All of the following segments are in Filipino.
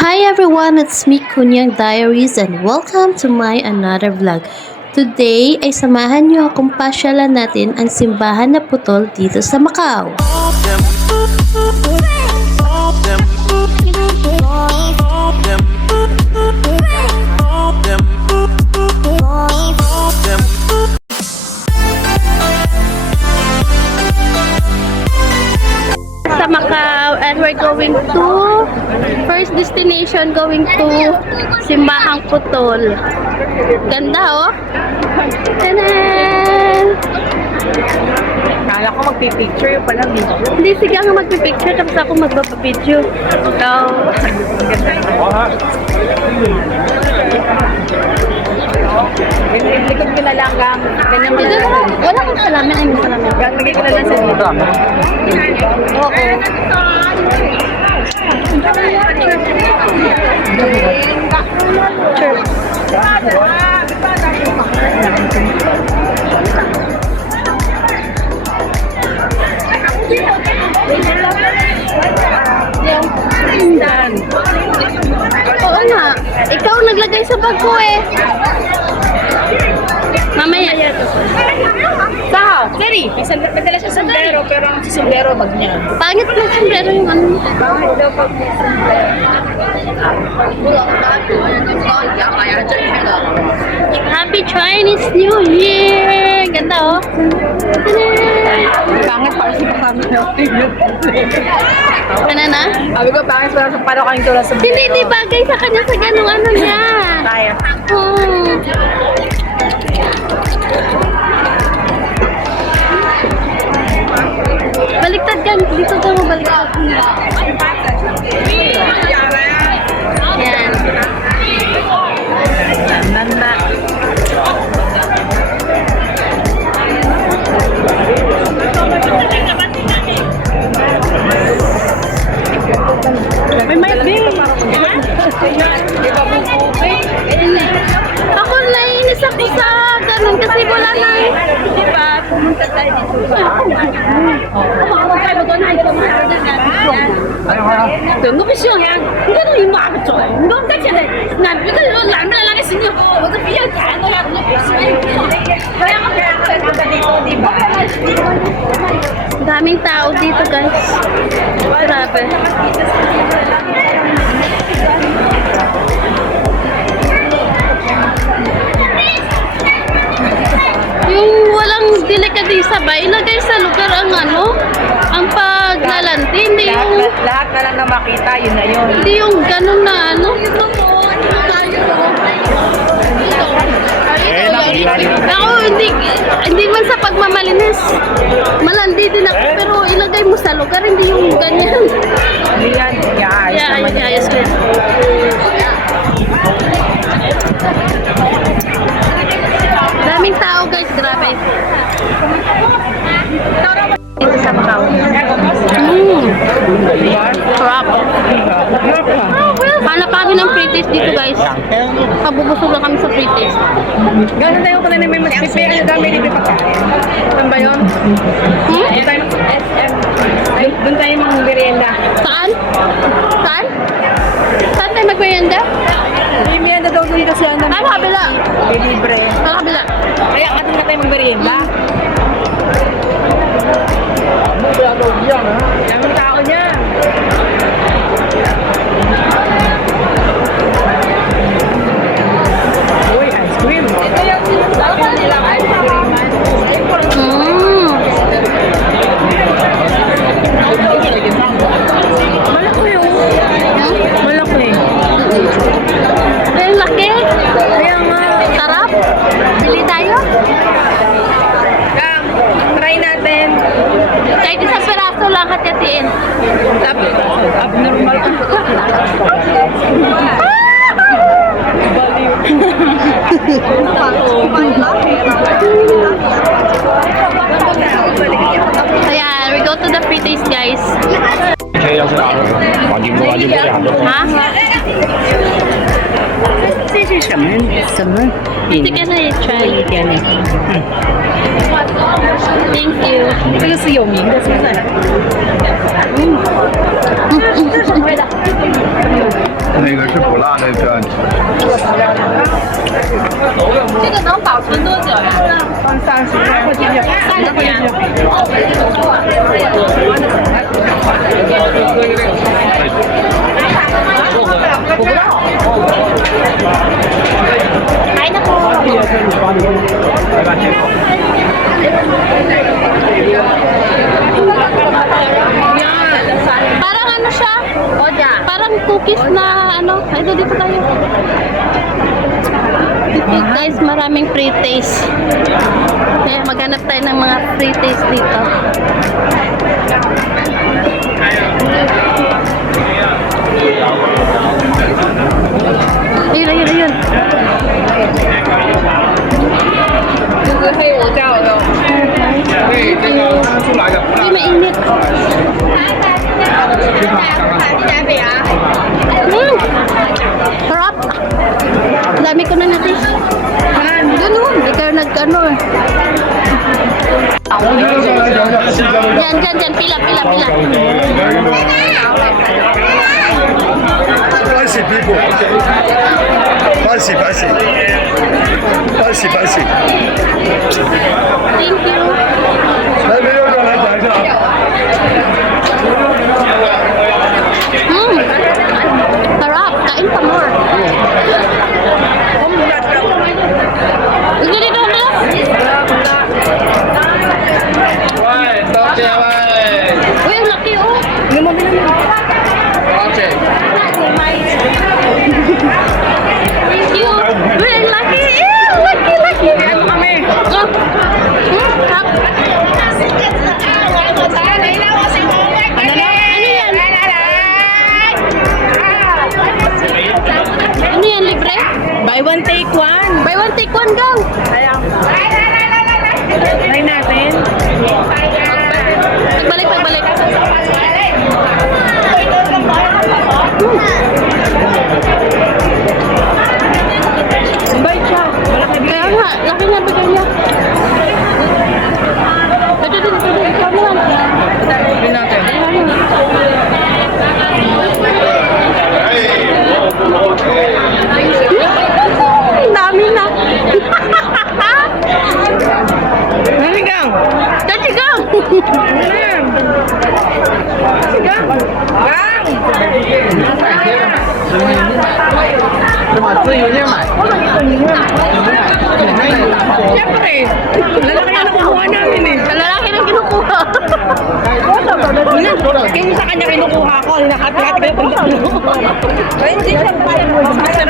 Hi everyone, it's me Kunyang Diaries and welcome to my another vlog. Today ay samahan niyo akong pasyalan natin ang simbahan na putol dito sa Macau. Sa Macau and we're going to first destination, going to Simbahang Putol. Ganda oh. Tanan! Kala ko magpipicture yung pala video. Hindi, sige nga magpipicture tapos ako magpapapideo. So, Likod ko na lang gang. Ganyan mo na lang. wala kang salamin. Ay, may salamin. Gang, lagay ko na lang sa dito. Oo. Sure. Oo nga. Ikaw naglagay sa bag ko eh. Mamaya. Sao? Seri, may dala siya sombrero, pero ang sombrero bag niya. Pangit na sombrero yung ano. Bakit daw pag Happy Chinese New Year! Ganda oh. pangit pa kasi kami. Ano na? Sabi ko, pangit pa sa paano kang tulad sa Hindi bagay sa kanya sa ganung ano niya. Kaya. Baliktad ka. Dito ka mo baliktad. Yan. Nanda. May mayabing. Ako naiinis ako sa ganun kasi wala na eh. Diba? Pumunta tayo dito. 对，我不喜欢呀，我都用麻不做，我们现在那别个说懒不懒的事情，我都比较看到呀，我不喜欢。 Daming tao dito guys. Grabe. Yung walang delikadisa ba, ilagay sa lugar ang ano, ang paglalandi, hindi yung, Lahat na lang na makita, yun na yun. hindi yung ganun na ano. Ako, hindi man sa pagmamalinis. Malandi din ako, pero ilagay mo sa lugar, hindi yung ganyan. Hindi yan. Yeah, ayos ko yan. Daming tao guys, grabe. Dito sa Macau. Sarap. Hanap kami ng free taste dito guys. Kabubusog lang kami sa free taste. Gano'n tayo kanina may mag-prepare yung dami dito pa. Saan ba yun? Doon tayo SM. Doon tayo mag-merienda. Saan? Saan? Saan tayo mag-merienda? May merienda daw doon kasi ano. Saan kabila? May libre. Saan kabila? Kaya atin na tayo mag-merienda. Daming tao niya. Uy, ice cream. Malaki yun. Malaki. Ang laki. Kaya nga. Sarap. Bili tayo. Kam, try natin. Kahit isang peraso lang hati-hatiin. Abnormal ka. Ayan, we go to the free taste guys. 要是完全不会很多。 Ha? 这是什么什么 Ito ka na i-try. 一点呢？ Thank you. 这个是有名的，是不是？没那个是不辣的这。这个能保存多久呀？放30天或者30天。Parang ano siya? Parang cookies na ano. Ay, dito tayo. Dito guys, maraming free taste. Kaya maghanap tayo ng mga free taste dito. Ayun, ayun, ayun. 这是黑我叫的。对，这个刚出来的不辣 Hindi mainit. Sarap. Dami ko na natin. Ganun. Ikaw nag-ano eh. Diyan, diyan, diyan. Pila, pila, pila. Fancy people. Fancy, fancy. Fancy, fancy. Thank you. 来，没有过来讲一下。 Sarap. Kain pa more. Dito, dito, dito. 喂，多谢喂。 Uy, ang laki oh. Thank you. Uy, ang laki. Ew, laki, laki. Kami. Oh. Sarap. Ano yan, libre? Buy one take one. Buy one, take one, gang. Try natin. Pagbalik, pagbalik. Bite siya. Malaki Kaya nga, laki nga bigay niya. Ito din, ito din. Ikaw naman. Try natin. Ang dami na. Nani gang? Dati gang. Gang. Gang. Siyempre. Lalaki na nakukuha namin eh. Lalaki na kinukuha. Kaya sa kanya kinukuha ko. Nakati-hati ko yung hindi siya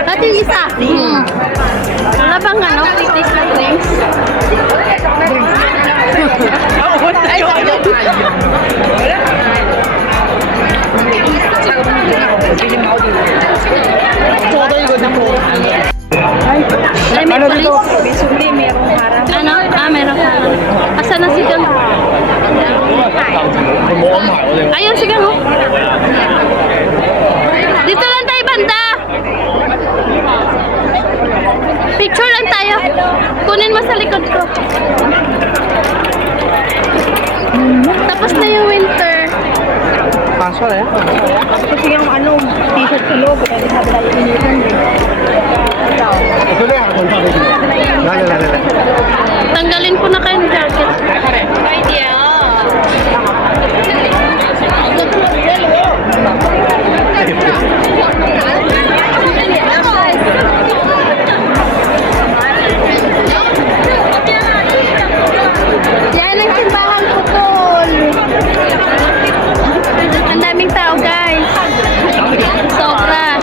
Dati yung isa. Wala bang ano? Taste ng drinks? Ay, Lemon police. Basically, merong harang. Ano? Meron ka. Asan na si Gang? Ayun si Gang, oh. Dito lang tayo, banda. Picture lang tayo. Kunin mo sa likod ko. Tapos na yung winter. Kasi yung ano, t-shirt sa loob. Kasi sabi na yung initan eh. 来来来来来。 Tanggalin ko na kayo ng jacket. Idea. Yan ang simbahan ko, Tol. Ang daming tao, guys. Sobra.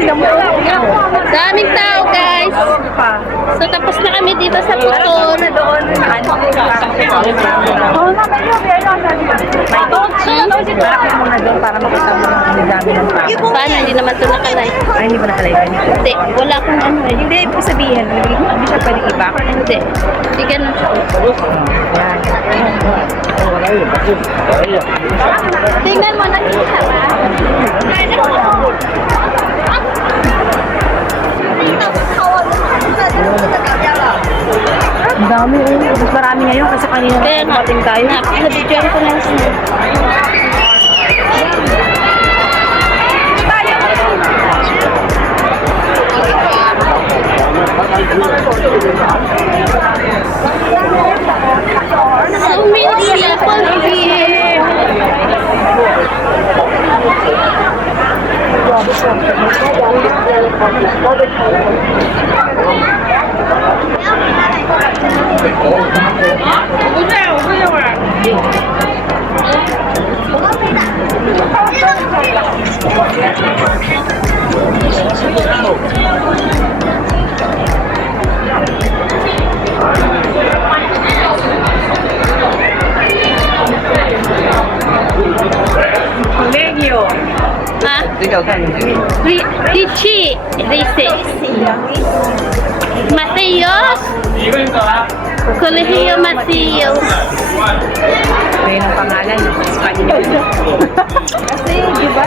Daming tao, guys. So, tapos na kami dito sa Putol. Paano? Hindi naman ito nakalay. Ay, hindi ba nakalagay? Hindi. Wala akong ano eh. Hindi, ibig sabihin, hindi siya pwedeng iba. Hindi. Hindi ganun. Tingnan mo, nakita ba? Ang dami eh. Mas marami ngayon kasi kanina Kaya nga, dumating tayo. nabidyoan ko lang siya. So many people here. Legio. Ha? Richie. Mateos. Colegio Mateos. Ayun ang pangalan. Spanyol. Kasi, di ba,